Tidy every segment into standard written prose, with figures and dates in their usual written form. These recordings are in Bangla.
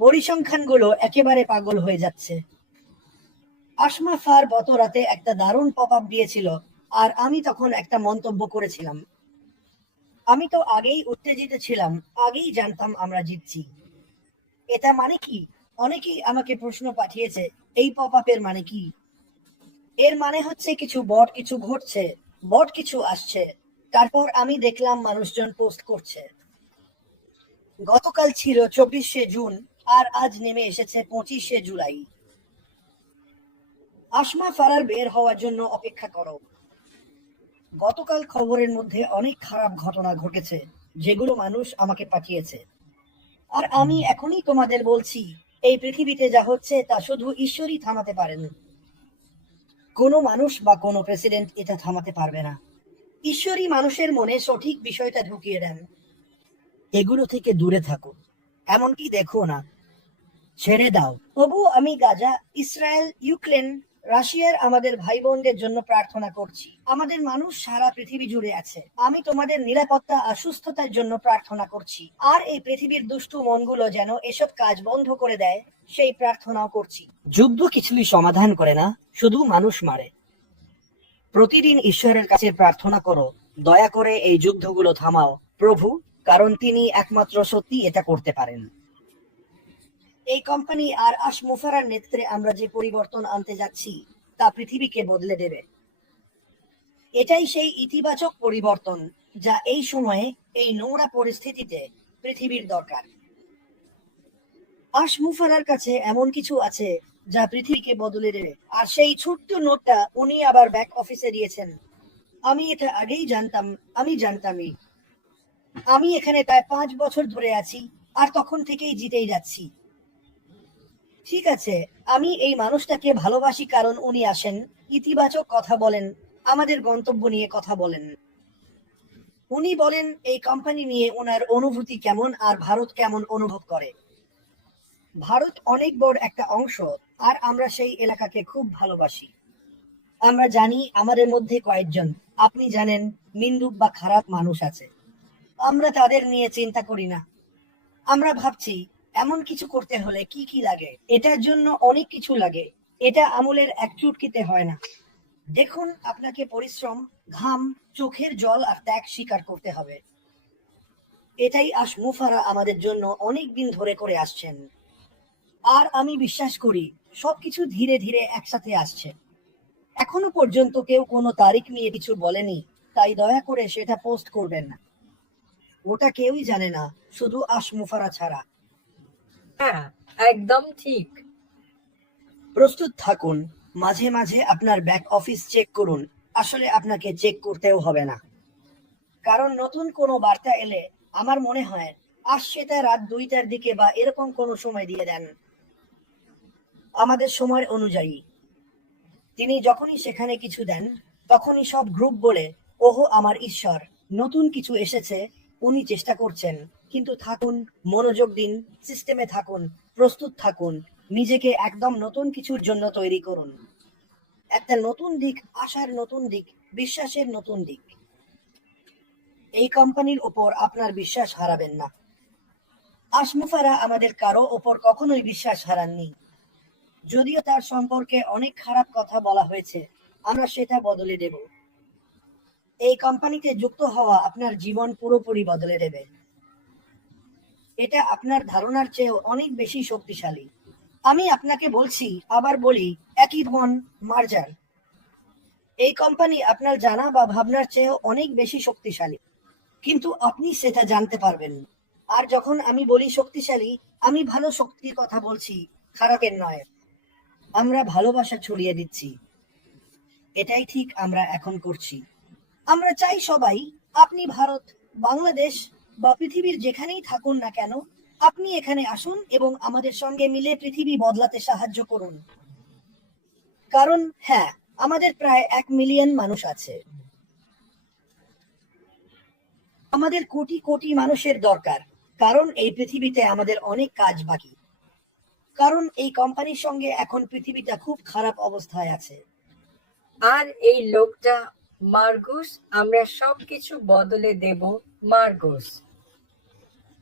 পরিসংখ্যানগুলো একেবারে পাগল হয়ে যাচ্ছে। আসমা ফার গত রাতে একটা দারুণ পপ আপ দিয়েছিল, আর আমি তখন একটা মন্তব্য করেছিলাম। আমি তো আগেই উত্তেজিত ছিলাম, আগেই জানতাম আমরা জিতছি। এটা মানে কি? অনেকেই আমাকে প্রশ্ন পাঠিয়েছে, এই পপ আপের মানে কি? এর মানে হচ্ছে কিছু বট কিছু ঘটছে, বট কিছু আসছে। তারপর আমি দেখলাম মানুষজন পোস্ট করছে। গতকাল ছিল 24শে জুন, আর আজ নেমে এসেছে 25শে জুলাই। আসমা ফারার বের হওয়ার জন্য অপেক্ষা করো। গতকাল খবরের মধ্যে অনেক খারাপ ঘটনা ঘটেছে, যেগুলো মানুষ আমাকে পাঠিয়েছে। আর আমি এখনই তোমাদের বলছি, এই পৃথিবীতে যা হচ্ছে তা শুধু ঈশ্বরই থামাতে পারেন। কোনো মানুষ বা কোনো প্রেসিডেন্ট এটা থামাতে পারবে না। ঈশ্বরই মানুষের মনে সঠিক বিষয়টা ঢুকিয়ে দেন। এগুলো থেকে দূরে থাকো, এমনকি দেখো না, ছেড়ে দাও। তবু আমি গাজা, ইসরায়েল, ইউক্রেন, রাশিয়ার আমাদের ভাই বোনদের জন্য প্রার্থনা করছি। আমাদের মানুষ সারা পৃথিবী জুড়ে আছে। আমি তোমাদের নিরাপত্তা আর সুস্থতার জন্য প্রার্থনা করছি। আর এই পৃথিবীর দুষ্টু মনগুলো যেন এসব কাজ বন্ধ করে দেয়, সেই প্রার্থনাও করছি। যুদ্ধ কিছুই সমাধান করে না, শুধু মানুষ মারে। প্রতিদিন ঈশ্বরের কাছে প্রার্থনা করো, দয়া করে এই যুদ্ধগুলো থামাও প্রভু, কারণ তিনি একমাত্র সত্যি এটা করতে পারেন। এই কোম্পানি আর আশমুফারার নেতৃত্বে আমরা যে পরিবর্তন আনতে যাচ্ছি, তা পৃথিবীকে বদলে দেবে। এটাই সেই ইতিবাচক পরিবর্তন যা এই সময়ে, এই নোংরা পরিস্থিতিতে পৃথিবীর দরকার। আশমুফারার কাছে এমন কিছু আছে যা পৃথিবীকে বদলে দেবে, আর সেই ছোট্ট নোটটা উনি আবার ব্যাক অফিসে দিয়েছেন। আমি এটা আগেই জানতাম। আমি জানতামই। আমি এখানে প্রায় 5 বছর ধরে আছি, আর তখন থেকেই জিতেই যাচ্ছি। ঠিক আছে, আমি এই মানুষটাকে ভালোবাসি কারণ উনি আসেন, ইতিবাচক কথা বলেন, আমাদের গন্তব্য নিয়ে কথা বলেন। উনি বলেন এই কোম্পানি নিয়ে ওনার অনুভূতি কেমন আর ভারত কেমন অনুভব করে। ভারত অনেক বড় একটা অংশ, আর আমরা সেই এলাকাকে খুব ভালোবাসি। আমরা জানি আমাদের মধ্যে কয়েকজন, আপনি জানেন, নিন্দুক বা খারাপ মানুষ আছে। আমরা তাদের নিয়ে চিন্তা করি না। আমরা ভাবছি এমন কিছু করতে হলে কি কি লাগে। এটার জন্য অনেক কিছু লাগে। এটা আমলের এক চুটকিতে হয় না। দেখুন, আপনাকে পরিশ্রম, ঘাম, চোখের জল আর ত্যাগ স্বীকার করতে হবে। এটাই আশমুফারা আমাদের জন্য অনেক দিন ধরে করে আসছেন। আর আমি বিশ্বাস করি সবকিছু ধীরে ধীরে একসাথে আসছে। এখনো পর্যন্ত কেউ কোনো তারিখ নিয়ে কিছু বলেনি, তাই দয়া করে সেটা পোস্ট করবেন না। ওটা কেউই জানে না, শুধু আশমুফারা ছাড়া। হ্যাঁ, একদম ঠিক। প্রস্তুত থাকুন। মাঝে মাঝে আপনার ব্যাক অফিস চেক করুন। আসলে আপনাকে চেক করতেও হবে না, কারণ নতুন কোনো বার্তা এলে আমার মনে হয় আজ সেটা রাত 2টার দিকে বা এরকম কোনো সময় দিয়ে দেন, আমাদের সময় অনুযায়ী। তিনি যখনই সেখানে কিছু দেন, তখনই সব গ্রুপ বলে, ওহো আমার ঈশ্বর, নতুন কিছু এসেছে, উনি চেষ্টা করছেন। কিন্তু থাকুন, মনোযোগ দিন, সিস্টেমে থাকুন, প্রস্তুত থাকুন, নিজেকে একদম নতুন কিছুর জন্য তৈরি করুন। একটা নতুন দিক, আশার নতুন দিক, বিশ্বাসের নতুন দিক। এই কোম্পানির ওপর আপনার বিশ্বাস হারাবেন না। আশমুফারা আমাদের কারো ওপর কখনোই বিশ্বাস হারাননি। যদিও তার সম্পর্কে অনেক খারাপ কথা বলা হয়েছে, আমরা সেটা বদলে দেব। এই কোম্পানিতে যুক্ত হওয়া আপনার জীবন পুরোপুরি বদলে দেবে। এটা আপনার ধারণার চেয়েও অনেক বেশি শক্তিশালী। আমি আপনাকে বলছি, আবার বলি, একই ধন, মার্জার। এই কোম্পানি আপনার জানা বা ভাবনার চেয়েও অনেক বেশি শক্তিশালী, কিন্তু আপনি সেটা জানতে পারবেন। আর যখন আমি বলি শক্তিশালী, আমি ভালো শক্তির কথা বলছি, খারাপের নয়। আমরা ভালোবাসা ছড়িয়ে দিচ্ছি। এটাই ঠিক আমরা এখন করছি। আমরা চাই সবাই, আপনি ভারত, বাংলাদেশ বা পৃথিবীর যেখানেই থাকুন না কেন, আপনি এখানে আসুন এবং আমাদের সঙ্গে মিলে পৃথিবী বদলাতে সাহায্য করুন। কারণ হ্যাঁ, আমাদের প্রায় 1 মিলিয়ন মানুষ আছে। আমাদের কোটি কোটি মানুষের দরকার, কারণ এই পৃথিবীতে আমাদের অনেক কাজ বাকি। কারণ এই কোম্পানির সঙ্গে এখন পৃথিবীটা খুব খারাপ অবস্থায় আছে। আর এই লোকটা মার্গুস, আমরা সবকিছু বদলে দেব, মার্গুস।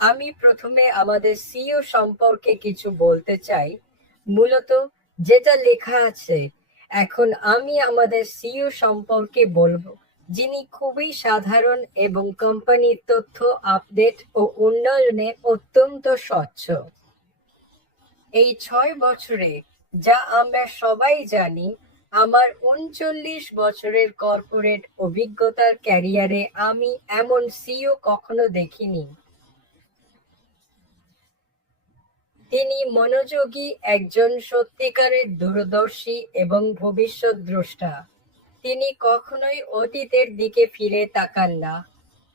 আমি প্রথমে আমাদের সিইও সম্পর্কে কিছু বলতে চাই। মূলত যেটা লেখা আছে, এখন আমি আমাদের সিইও সম্পর্কে বলবো, যিনি খুবই সাধারণ এবং কোম্পানির তথ্য আপডেট ও উন্নয়নে অত্যন্ত স্বচ্ছ। এই 6 বছরে যা আমরা সবাই জানি, আমার 39 বছরের কর্পোরেট অভিজ্ঞতার ক্যারিয়ারে আমি এমন সিইও কখনো দেখিনি। তিনি মনোযোগী, একজন সত্যিকারের দূরদর্শী এবং ভবিষ্যৎ দ্রষ্টা। তিনি কখনোই অতীতের দিকে ফিরে তাকান না,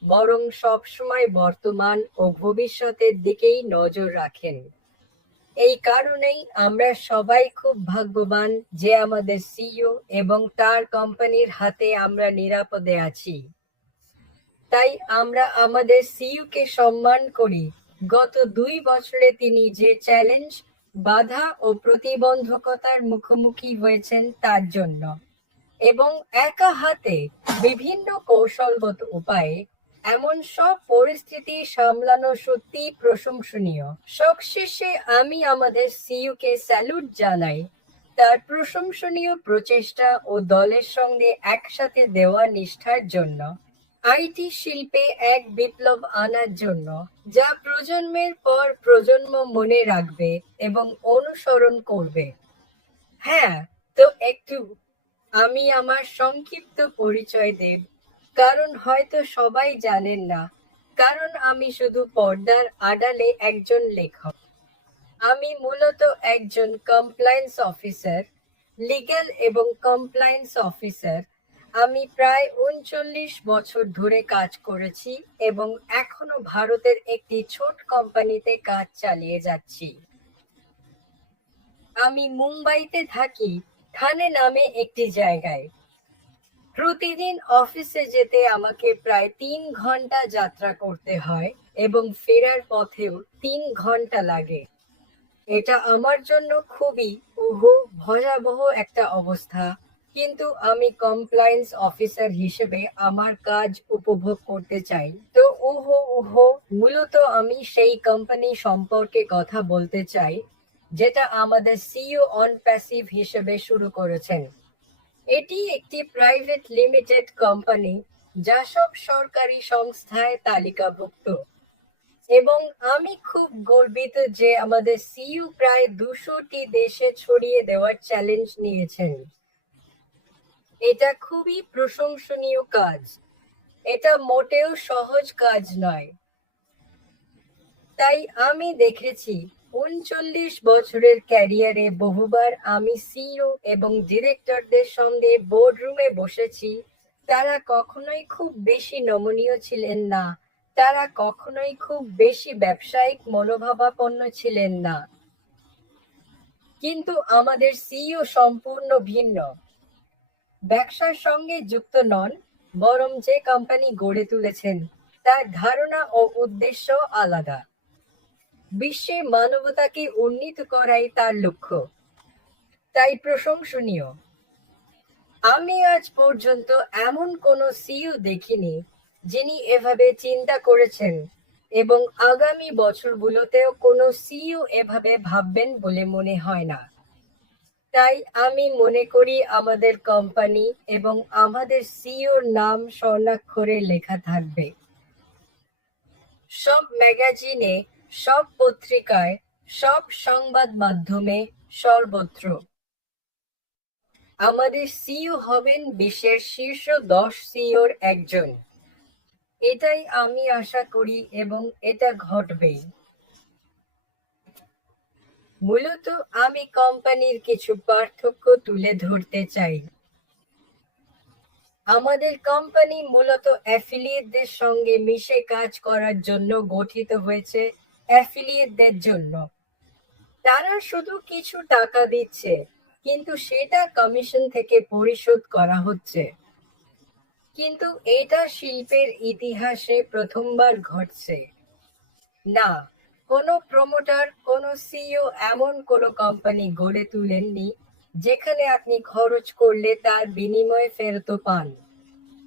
বরং সবসময় বর্তমান ও ভবিষ্যতের দিকেই নজর রাখেন। এই কারণেই আমরা সবাই খুব ভাগ্যবান যে আমাদের সিইও এবং তার কোম্পানির হাতে আমরা নিরাপদে আছি। তাই আমরা আমাদের সিইওকে সম্মান করি গত 2 বছরে তিনি যে চ্যালেঞ্জ, বাধা ও প্রতিবন্ধকতার মুখোমুখি হয়েছেন তার জন্য, এবং একা হাতে বিভিন্ন কৌশলগত উপায়ে এমন সব পরিস্থিতি সামলানো সত্যিই প্রশংসনীয়। সবশেষে আমি আমাদের সিইওকে স্যালুট জানাই তার প্রশংসনীয় প্রচেষ্টা ও দলের সঙ্গে একসাথে দেওয়া নিষ্ঠার জন্য, আইটি শিল্পে এক বিপ্লব আনার জন্য, যা প্রজন্মের পর প্রজন্ম মনে রাখবে এবং অনুসরণ করবে। হ্যাঁ, তো একটু আমি আমার সংক্ষিপ্ত পরিচয় দেব, কারণ হয়তো সবাই জানেন না, কারণ আমি শুধু পর্দার আড়ালে একজন লেখক। আমি মূলত একজন কমপ্লায়েন্স অফিসার, লিগ্যাল এবং কমপ্লায়েন্স অফিসার। আমি প্রায় 39 বছর ধরে কাজ করেছি এবং এখনো ভারতের একটি ছোট কোম্পানিতে কাজ চালিয়ে যাচ্ছি। আমি মুম্বাইতে থাকি, থানে নামে একটি জায়গায়। প্রতিদিন অফিসে যেতে আমাকে প্রায় 3 ঘন্টা যাত্রা করতে হয় এবং ফেরার পথেও 3 ঘন্টা লাগে। এটা আমার জন্য খুবই ভয়াবহ একটা অবস্থা, কিন্তু আমি কমপ্লায়েন্স অফিসার হিসেবে আমার কাজ উপভোগ করতে চাই। তো মূলত আমি সেই কোম্পানি সম্পর্কে কথা বলতে চাই যেটা আমাদের সিইও অন প্যাসিভ হিসেবে শুরু করেছেন। এটি একটি প্রাইভেট লিমিটেড কোম্পানি যা সব সরকারি সংস্থায় তালিকাভুক্ত, এবং আমি খুব গর্বিত যে আমাদের সিইও প্রায় 200টি দেশে ছড়িয়ে দেওয়ার চ্যালেঞ্জ নিয়েছেন। এটা খুবই প্রশংসনীয় কাজ। এটা মোটেও সহজ কাজ নয়। তাই আমি দেখেছি 39 বছরের ক্যারিয়ারে বহুবার আমি সিইও এবং ডিরেক্টরদের সঙ্গে বোর্ডরুমে বসেছি। তারা কখনোই খুব বেশি নমনীয় ছিলেন না, তারা কখনোই খুব বেশি ব্যবসায়িক মনোভাবাপন্ন ছিলেন না। কিন্তু আমাদের সিইও সম্পূর্ণ ভিন্ন। ব্যবসার সঙ্গে যুক্ত নন, বরং যে কোম্পানি গড়ে তুলেছেন তার ধারণা ও উদ্দেশ্য আলাদা। বিশ্বে মানবতাকে উন্নীত করাই তার লক্ষ্য। তাই প্রশংসনীয়। আমি আজ পর্যন্ত এমন কোনো সিইও দেখিনি যিনি এভাবে চিন্তা করেছেন, এবং আগামী বছরগুলোতেও কোনো সিইও এভাবে ভাববেন বলে মনে হয় না। তাই আমি মনে করি আমাদের কোম্পানি এবং আমাদের সিইওর নাম স্বর্ণাক্ষরে লেখা থাকবে সব ম্যাগাজিনে, সব পত্রিকায়, সব সংবাদ মাধ্যমে, সর্বত্র। আমাদের সিইও হবেন বিশ্বের শীর্ষ 10 সিইওর একজন। এটাই আমি আশা করি এবং এটা ঘটবেই। মূলত আমি কোম্পানির কিছু পার্থক্য তুলে ধরতে চাই। আমাদের কোম্পানি মূলত অ্যাফিলিয়েটদের সঙ্গে মিশে কাজ করার জন্য গঠিত হয়েছে। অ্যাফিলিয়েটদের জন্য তারা শুধু কিছু টাকা দিচ্ছে, কিন্তু সেটা কমিশন থেকে পরিশোধ করা হচ্ছে। কিন্তু এটা শিল্পের ইতিহাসে প্রথমবার ঘটছে। না, কোনো প্রমোটার, কোনো সিইও এমন কোনো কোম্পানি গড়ে তুলেননি যেখানে আপনি খরচ করলে তার বিনিময়ে ফেরত পান।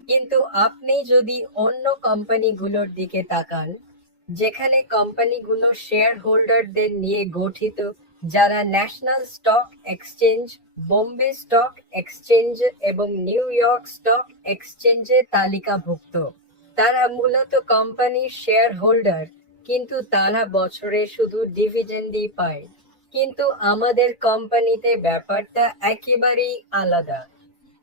কিন্তু আপনি যদি অন্য কোম্পানিগুলোর দিকে তাকান, যেখানে কোম্পানিগুলো শেয়ার হোল্ডারদের নিয়ে গঠিত, যারা national stock exchange, Bombay stock exchange এবং নিউ ইয়র্ক স্টক এক্সচেঞ্জে তালিকাভুক্ত। তারা মূলত কোম্পানির শেয়ার হোল্ডার, কিন্তু তারা বছরে শুধু ডিভিডেন্ডই পায়। কিন্তু আমাদের কোম্পানিতে ব্যাপারটা একেবারেই আলাদা।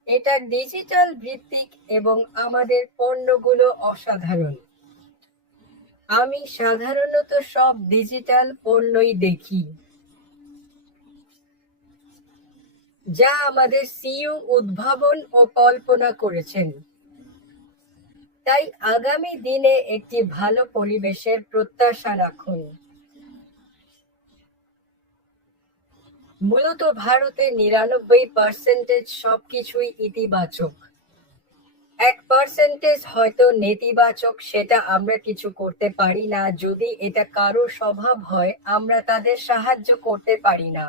এটা ডিজিটাল ভিত্তিক এবং আমাদের পণ্যগুলো অসাধারণ। আমি সাধারণত সব ডিজিটাল পণ্যই দেখি, যা আমাদের সিইও উদ্ভাবন ও কল্পনা করেছেন। তাই আগামী দিনে একটি ভালো পরিবেশের প্রত্যাশা রাখুন। মূলত ভারতে ৯৯% সবকিছুই ইতিবাচক। ১% হয়তো নেতিবাচক, সেটা আমরা কিছু করতে পারি না। যদি এটা কারো স্বভাব হয়, আমরা তাদের সাহায্য করতে পারি না।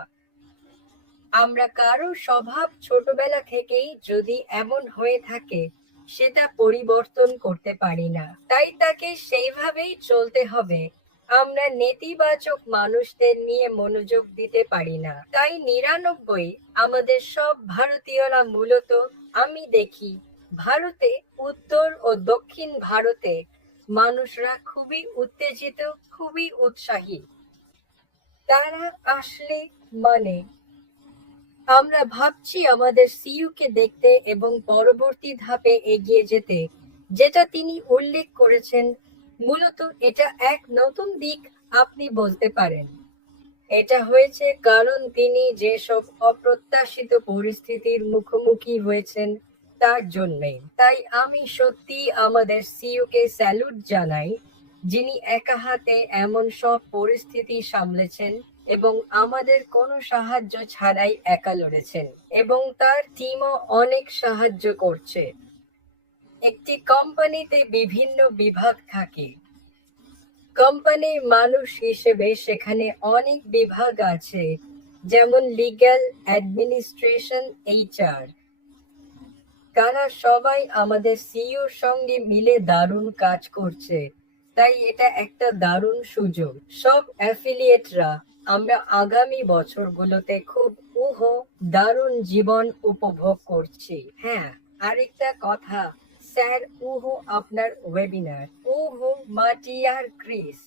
আমরা কারো স্বভাব ছোটবেলা থেকেই যদি এমন হয়ে থাকে, সেটা পরিবর্তন করতে পারি না, তাই তাকে সেইভাবেই চলতে হবে। আমরা নেতিবাচক মানুষদের নিয়ে মনোযোগ দিতে পারি না। তাই ৯৯ আমাদের সব ভারতীয়রা মূলত, আমি দেখি ভারতে উত্তর ও দক্ষিণ ভারতে মানুষরা খুবই উত্তেজিত, খুবই উৎসাহী। তারা আসলে মানে আমরা ভাবছি আমাদের সিইও কে দেখতে এবং পরবর্তী ধাপে এগিয়ে যেতে, যেটা তিনি উল্লেখ করেছেন। মূলত এটা এক নতুন দিক আপনি বলতে পারেন। এটা হয়েছে কারণ তিনি যেসব অপ্রত্যাশিত পরিস্থিতির মুখোমুখি হয়েছেন তার জন্যে। তাই আমি সত্যি আমাদের সিইও কে স্যালুট জানাই, যিনি একা হাতে এমন সব পরিস্থিতি সামলেছেন এবং আমাদের কোনো সাহায্য ছাড়াই একা লড়েছেন, এবং তার টিমও অনেক সাহায্য করছে। একটি কোম্পানিতে বিভিন্ন বিভাগ থাকে। কোম্পানির মানুষ হিসেবে সেখানে অনেক বিভাগ আছে, যেমন লিগ্যাল, অ্যাডমিনিস্ট্রেশন, এইচআর। তারা সবাই আমাদের সিইওর সঙ্গে মিলে দারুণ কাজ করছে, তাই এটা একটা দারুণ সুযোগ। সব অ্যাফিলিয়েটরা আমরা আগামী বছরগুলোতে খুব দারুণ জীবন উপভোগ করছি। হ্যাঁ, আরেকটা কথা, স্যার, আপনার ওয়েবিনার, মাটিয়ার ক্রিস।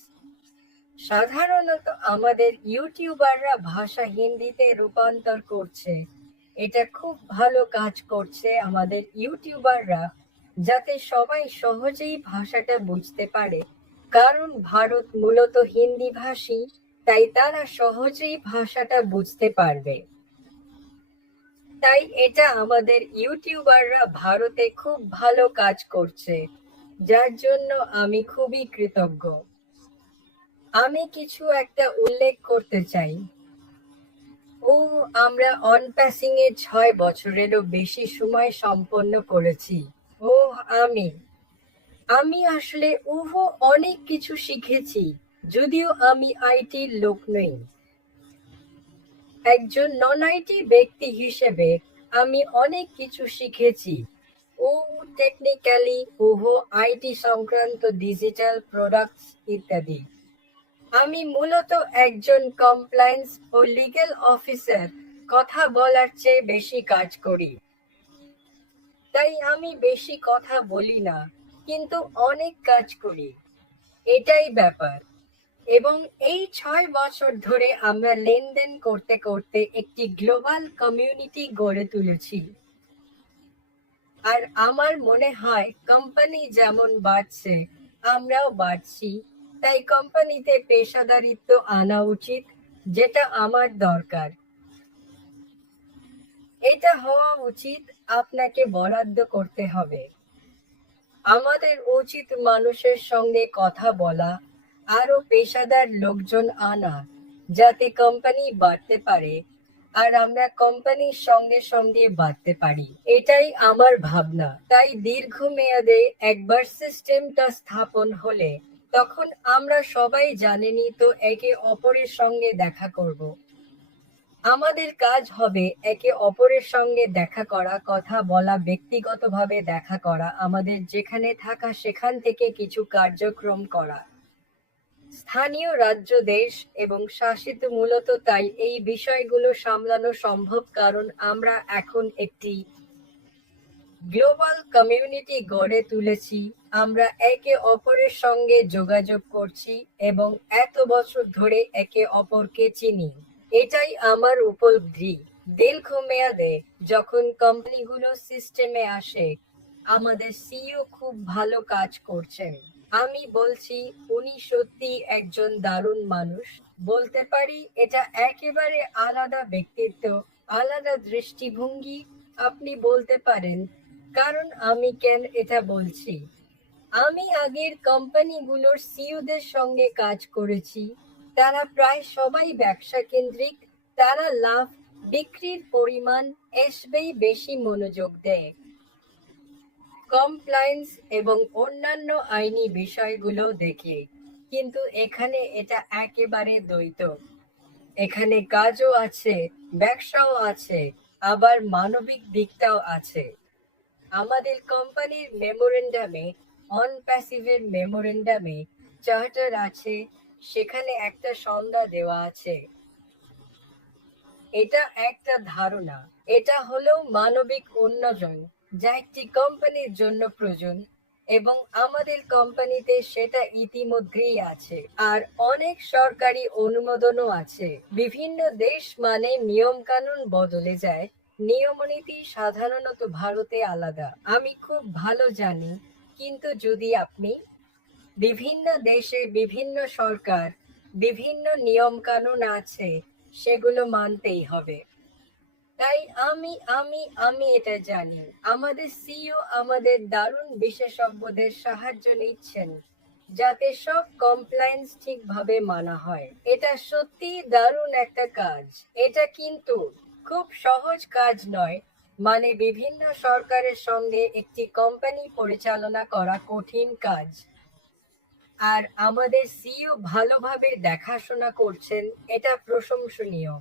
সাধারণত আমাদের ইউটিউবাররা ভাষা হিন্দিতে রূপান্তর করছে। এটা খুব ভালো কাজ করছে আমাদের ইউটিউবাররা, যাতে সবাই সহজেই ভাষাটা বুঝতে পারে। কারণ ভারত মূলত হিন্দি ভাষী, তাই তারা সহজেই ভাষাটা বুঝতে পারবে। তাই এটা আমাদের ইউটিউবাররা ভারতে খুব ভালো কাজ করছে, যার জন্য আমি খুবই কৃতজ্ঞ। আমি কিছু একটা উল্লেখ করতে চাই। আমরা অনপ্যাসিং এ ৬ বছরেরও বেশি সময় সম্পন্ন করেছি। আমি আসলে অনেক কিছু শিখেছি, যদিও আমি আইটির লোক নই। একজন নন আইটি ব্যক্তি হিসেবে আমি অনেক কিছু শিখেছি। টেকনিক্যালি, আইটি সংক্রান্ত ডিজিটাল প্রোডাক্টস ইত্যাদি। আমি মূলত একজন কমপ্লায়েন্স ও লিগ্যাল অফিসার, কথা বলার চেয়ে বেশি কাজ করি। তাই আমি বেশি কথা বলি না, কিন্তু অনেক কাজ করি। এটাই ব্যাপার। এবং এই ৬ বছর ধরে আমরা লেনদেন করতে করতে একটি গ্লোবাল কমিউনিটি গড়ে তুলেছি। আর আমার মনে হয় কোম্পানি যেমন বাড়ছে, আমরাও বাড়ছি। তাই কোম্পানিতে পেশাদারিত্ব আনা উচিত, যেটা আমার দরকার। এটা হওয়া উচিত, আপনাকে বরাদ্দ করতে হবে। আমাদের উচিত মানুষের সঙ্গে কথা বলা, আরো পেশাদার লোকজন আনা, যাতে কোম্পানি বাড়তে পারে আর আমরা কোম্পানির সঙ্গে সঙ্গে বাড়তে পারি। এটাই আমার ভাবনা। তাই দীর্ঘমেয়াদে একবার সিস্টেমটা স্থাপন হলে, তখন আমরা সবাই জানেনি তো একে অপরের সঙ্গে দেখা করব। আমাদের কাজ হবে একে অপরের সঙ্গে দেখা করা, কথা বলা, ব্যক্তিগতভাবে দেখা করা, আমাদের যেখানে থাকা সেখান থেকে কিছু কার্যক্রম করা। স্থানীয় রাজ্য দেশ এবং শাসিত মূলত তাই এই বিষয়গুলো সামলানো সম্ভব কারণ আমরা এখন একটি গ্লোবাল কমিউনিটি গড়ে তুলেছি। আমরা একে অপরের সঙ্গে যোগাযোগ করছি এবং এত বছর ধরে একে অপরকে চিনি। এটাই আমার উপলব্ধি। দীর্ঘমেয়াদে যখন কোম্পানিগুলো সিস্টেমে আসে, আমাদের সিইও খুব ভালো কাজ করছেন। আমি বলছি উনি সত্যি একজন দারুণ মানুষ। বলতে পারি এটা একেবারে আলাদা ব্যক্তিত্ব, আলাদা দৃষ্টিভঙ্গি। আপনি বলতে পারেন কারণ আমি কেন এটা বলছি। আমি আগের কোম্পানিগুলোর সিইওদের সঙ্গে কাজ করেছি। তারা প্রায় সবাই ব্যবসা কেন্দ্রিক। তারা লাভ, বিক্রির পরিমাণ এসবেই বেশি মনোযোগ দেয়, কমপ্লায়েন্স এবং অন্যান্য আইনি বিষয়গুলো দেখে। কিন্তু এখানে এটা একেবারে দ্বৈত। এখানে কাজও আছে, ব্যবসাও আছে, আবার মানবিক দিকটাও আছে। আমাদের কোম্পানির মেমোরেন্ডামে, অন প্যাসিভের মেমোরেন্ডামে চার্টার আছে, সেখানে একটা সংজ্ঞা দেওয়া আছে। এটা একটা ধারণা। এটা হলো মানবিক উন্নয়ন যা একটি কোম্পানির জন্য প্রয়োজন এবং আমাদের কোম্পানিতে সেটা ইতিমধ্যেই আছে। আর অনেক সরকারি অনুমোদনও আছে। বিভিন্ন দেশ মানে নিয়ম কানুন বদলে যায়। নিয়মনীতি সাধারণত ভারতে আলাদা, আমি খুব ভালো জানি। কিন্তু যদি আপনি বিভিন্ন দেশে বিভিন্ন সরকার, বিভিন্ন নিয়ম কানুন আছে, সেগুলো মানতেই হবে। তাই আমি এটা জানি। আমাদের সিইও আমাদের দারুণ বিশেষজ্ঞদের সাহায্য নিচ্ছেন যাতে সব কমপ্লায়েন্স ঠিকভাবে মানা হয়। এটা সত্যি দারুণ একটা কাজ। এটা কিন্তু খুব সহজ কাজ নয়। মানে বিভিন্ন সরকারের সঙ্গে একটি কোম্পানি পরিচালনা করা কঠিন কাজ। আর আমাদের সিইও ভালোভাবে দেখাশোনা করছেন, এটা প্রশংসনীয়।